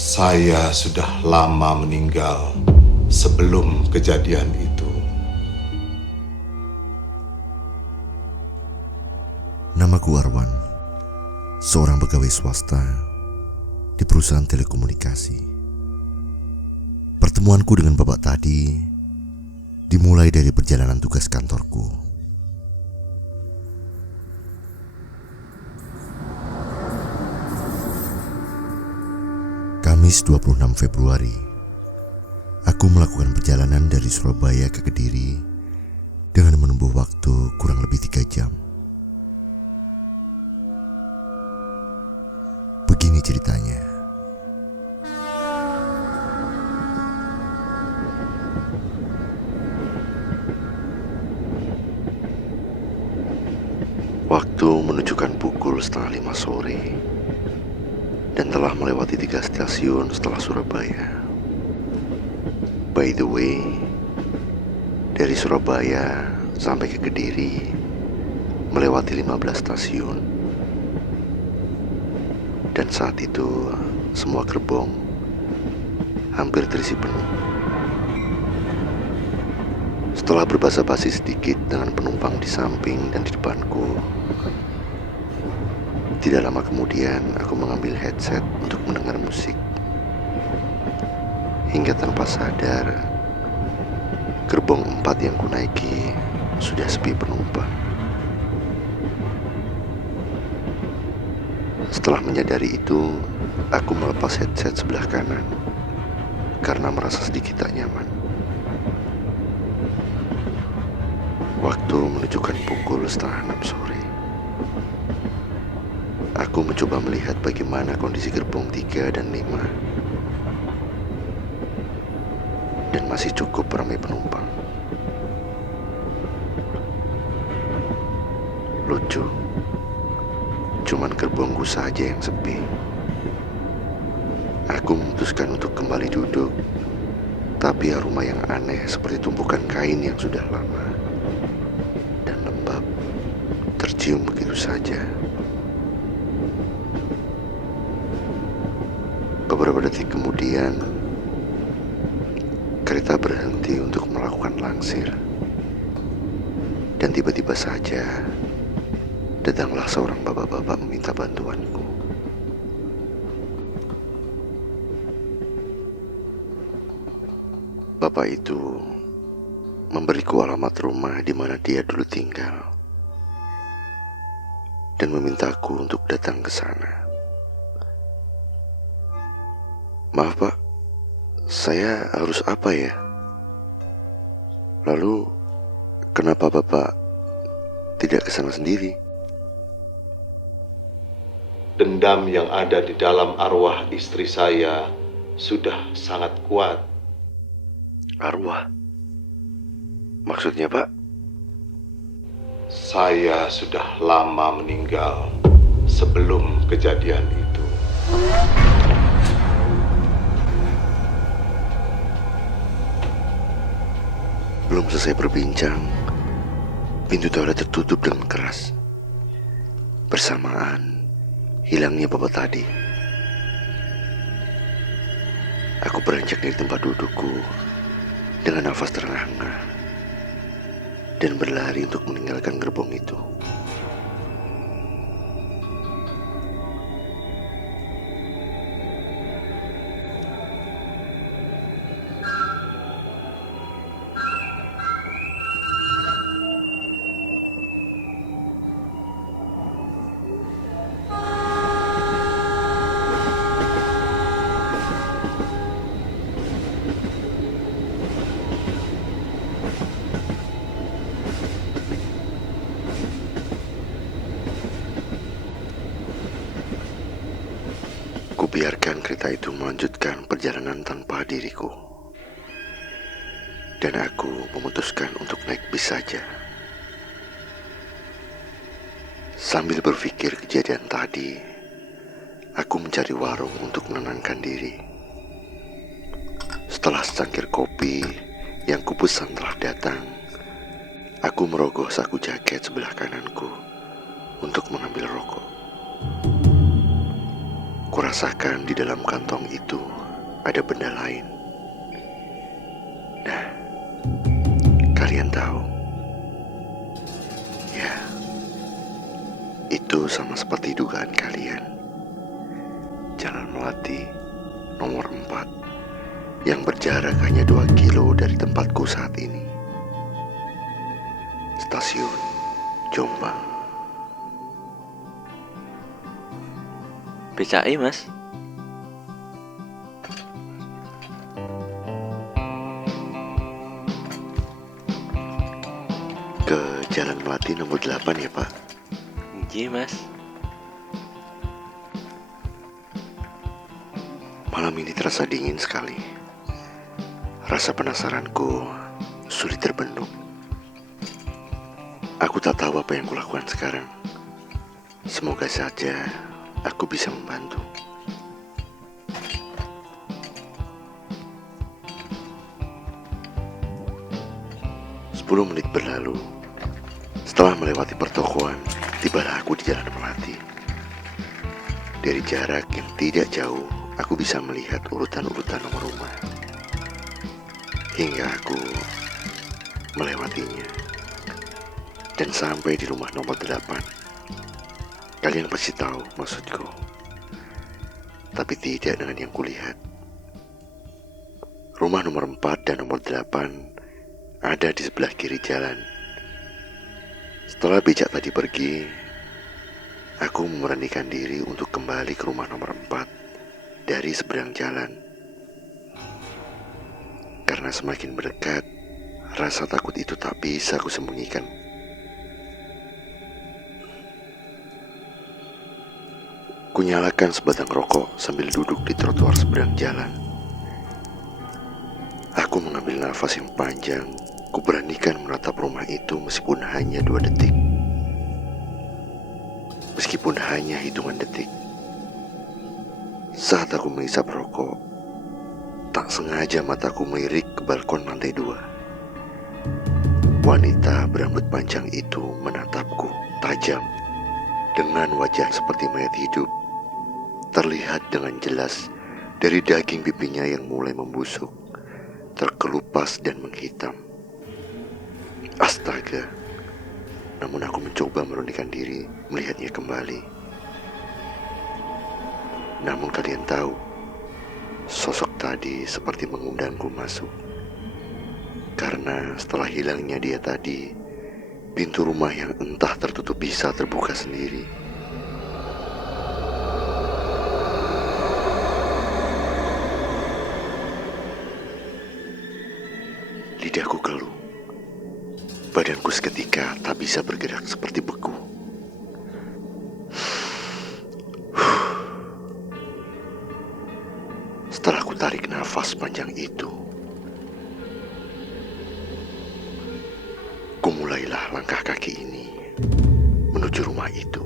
Saya sudah lama meninggal sebelum kejadian itu. Namaku Arwan, seorang pegawai swasta di perusahaan telekomunikasi. Pertemuanku dengan bapak tadi dimulai dari perjalanan tugas kantorku. Kamis 26 Februari, aku melakukan perjalanan dari Surabaya ke Kediri dengan menempuh waktu kurang lebih 3 jam. Begini ceritanya. Waktu menunjukkan pukul 4:30 sore dan telah melewati 3 stasiun setelah Surabaya. By the way, dari Surabaya sampai ke Kediri melewati 15 stasiun. Dan saat itu semua gerbong hampir terisi penuh. Setelah berbasa-basi sedikit dengan penumpang di samping dan di depanku, tidak lama kemudian aku mengambil headset untuk mendengar musik. Hingga tanpa sadar, gerbong 4 yang kunaiki sudah sepi penumpang. Setelah menyadari itu, aku melepas headset sebelah kanan karena merasa sedikit tak nyaman. Waktu menunjukkan pukul 5:30 sore. Aku mencoba melihat bagaimana kondisi gerbong 3 dan 5. Dan masih cukup ramai penumpang. Lucu, cuman gerbongku saja yang sepi. Aku memutuskan untuk kembali duduk, tapi aroma yang aneh seperti tumpukan kain yang sudah lama dan lembab tercium begitu saja. Beberapa detik kemudian, kereta berhenti untuk melakukan langsir. Dan tiba-tiba saja, datanglah seorang bapak-bapak meminta bantuanku. Bapak itu memberiku alamat rumah di mana dia dulu tinggal dan memintaku untuk datang ke sana. Maaf Pak, saya harus apa ya? Lalu kenapa Bapak tidak ke sana sendiri? Dendam yang ada di dalam arwah istri saya sudah sangat kuat. Arwah? Maksudnya Pak? Saya sudah lama meninggal sebelum kejadian itu. Belum selesai berbincang, pintu toilet tertutup dengan keras. Bersamaan hilangnya bapak tadi. Aku beranjak dari tempat dudukku dengan nafas terengah-engah dan berlari untuk meninggalkan gerbong itu. Kubiarkan kereta itu melanjutkan perjalanan tanpa diriku. Dan aku memutuskan untuk naik bis saja. Sambil berpikir kejadian tadi, aku mencari warung untuk menenangkan diri. Setelah secangkir kopi yang kupesan telah datang, aku merogoh saku jaket sebelah kananku untuk mengambil rokok. Kurasakan di dalam kantong itu ada benda lain. Nah, kalian tahu? Ya, itu sama seperti dugaan kalian. Jalan Melati nomor 4 yang berjarak hanya 2 kilo dari tempatku saat ini. Stasiun Jombang. BCAI mas. Ke Jalan Melati nomor 8 ya Pak? Iya mas. Malam ini terasa dingin sekali. Rasa penasaranku sulit terbendung. Aku tak tahu apa yang kulakukan sekarang. Semoga saja aku bisa membantu. Sepuluh menit berlalu. Setelah melewati pertokoan, tibalah aku di Jalan Melati. Dari jarak yang tidak jauh, aku bisa melihat urutan-urutan nomor rumah. Hingga aku melewatinya dan sampai di rumah nomor 8. Kalian pasti tahu maksudku, tapi tidak dengan yang kulihat. Rumah nomor 4 dan nomor 8 ada di sebelah kiri jalan. Setelah becak tadi pergi, aku memberanikan diri untuk kembali ke rumah nomor 4 dari seberang jalan. Karena semakin mendekat, rasa takut itu tak bisa aku sembunyikan. Kunyalakan sebatang rokok sambil duduk di trotoar seberang jalan. Aku mengambil nafas yang panjang. Kuberanikan menatap rumah itu meskipun hanya 2 detik. Meskipun hanya hitungan detik. Saat aku menghisap rokok, tak sengaja mataku melirik ke balkon lantai 2. Wanita berambut panjang itu menatapku tajam dengan wajah seperti mayat hidup. Terlihat dengan jelas dari daging pipinya yang mulai membusuk, terkelupas dan menghitam. Astaga. Namun aku mencoba menundukkan diri melihatnya kembali. Namun kalian tahu, sosok tadi seperti mengundangku masuk. Karena setelah hilangnya dia tadi, pintu rumah yang entah tertutup bisa terbuka sendiri. Lidahku keluh. Badanku seketika tak bisa bergerak seperti beku. Setelah ku tarik nafas panjang itu, kumulailah langkah kaki ini menuju rumah itu.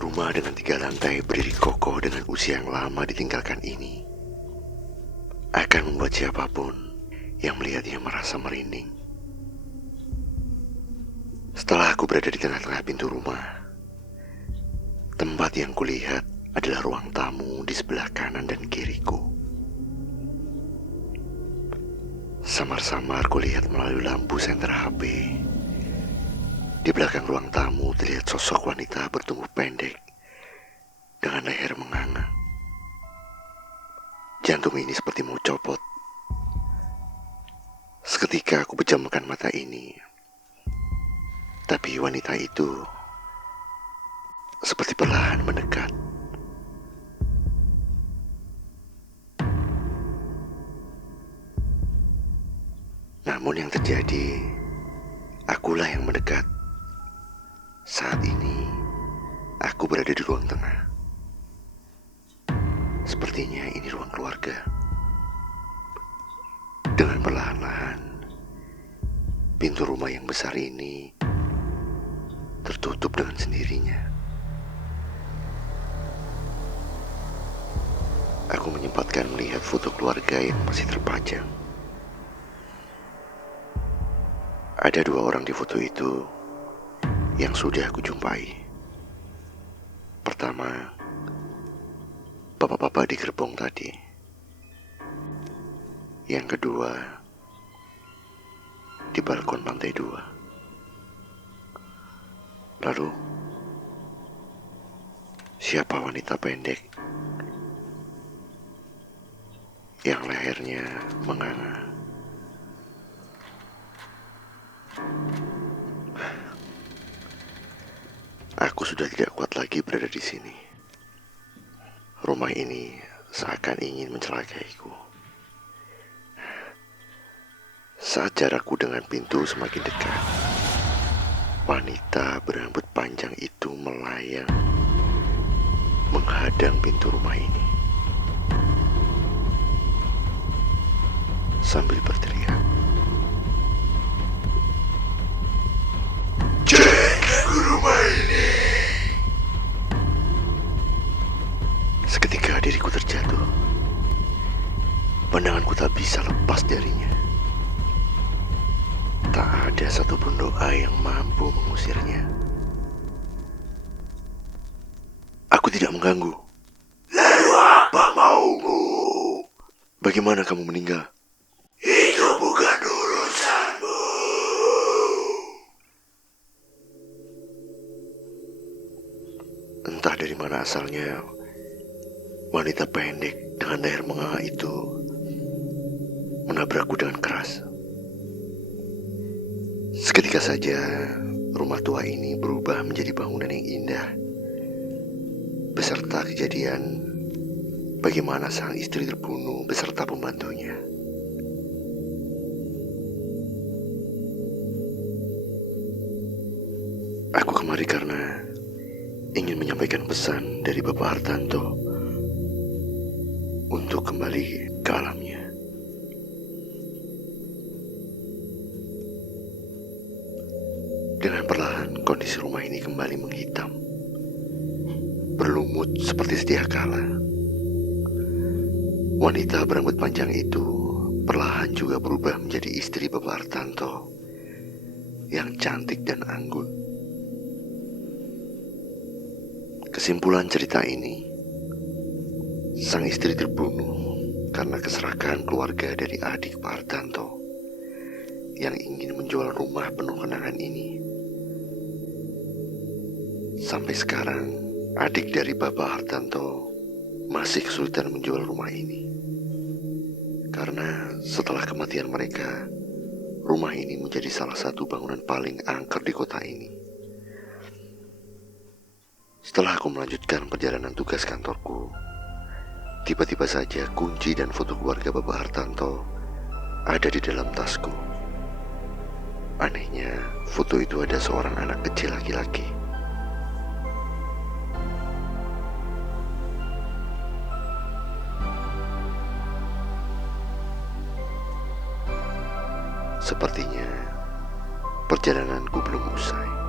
Rumah dengan 3 lantai berdiri kokoh dengan usia yang lama ditinggalkan ini akan membuat siapapun yang melihatnya merasa merinding. Setelah aku berada di tengah-tengah pintu rumah, tempat yang kulihat adalah ruang tamu di sebelah kanan dan kiriku. Samar-samar kulihat melalui lampu senter HP. Di belakang ruang tamu terlihat sosok wanita bertubuh pendek dengan leher menganga. Jantung ini seperti mau copot. Seketika aku pejamkan mata ini, tapi wanita itu seperti perlahan mendekat. Namun yang terjadi, akulah yang mendekat. Saat ini, aku berada di ruang tengah. Sepertinya ini ruang keluarga. Dengan perlahan-lahan, pintu rumah yang besar ini tertutup dengan sendirinya. Aku menyempatkan melihat foto keluarga yang masih terpajang. Ada 2 orang di foto itu yang sudah aku jumpai. Pertama, bapak-bapak di gerbong tadi. Yang kedua, di balkon lantai 2. Lalu, siapa wanita pendek yang lehernya menganga? Aku sudah tidak kuat lagi berada di sini. Rumah ini seakan ingin mencelakaiku. Saat jarakku dengan pintu semakin dekat, wanita berambut panjang itu melayang menghadang pintu rumah ini sambil berteriak, "Jangan ke rumah ini!" Seketika diriku terjatuh. Pandanganku tak bisa lepas darinya. Tak ada satupun doa yang mampu mengusirnya. Aku tidak mengganggu. Lalu apa maumu? Bagaimana kamu meninggal? Itu bukan urusanmu. Entah dari mana asalnya wanita pendek dengan leher menganga itu menabrakku dengan keras. Seketika saja rumah tua ini berubah menjadi bangunan yang indah, beserta kejadian bagaimana sang istri terbunuh beserta pembantunya. Aku kemari karena ingin menyampaikan pesan dari Bapak Hartanto untuk kembali ke alamnya. Dengan perlahan kondisi rumah ini kembali menghitam, berlumut seperti sedia kala. Wanita berambut panjang itu perlahan juga berubah menjadi istri Bapak Hartanto yang cantik dan anggun. Kesimpulan cerita ini, sang istri terbunuh karena keserakahan keluarga dari adik Pak Hartanto yang ingin menjual rumah penuh kenangan ini. Sampai sekarang, adik dari Bapak Hartanto masih kesulitan menjual rumah ini. Karena setelah kematian mereka, rumah ini menjadi salah satu bangunan paling angker di kota ini. Setelah aku melanjutkan perjalanan tugas kantorku, tiba-tiba saja kunci dan foto keluarga Bapak Hartanto ada di dalam tasku. Anehnya, foto itu ada seorang anak kecil laki-laki. Sepertinya perjalananku belum usai.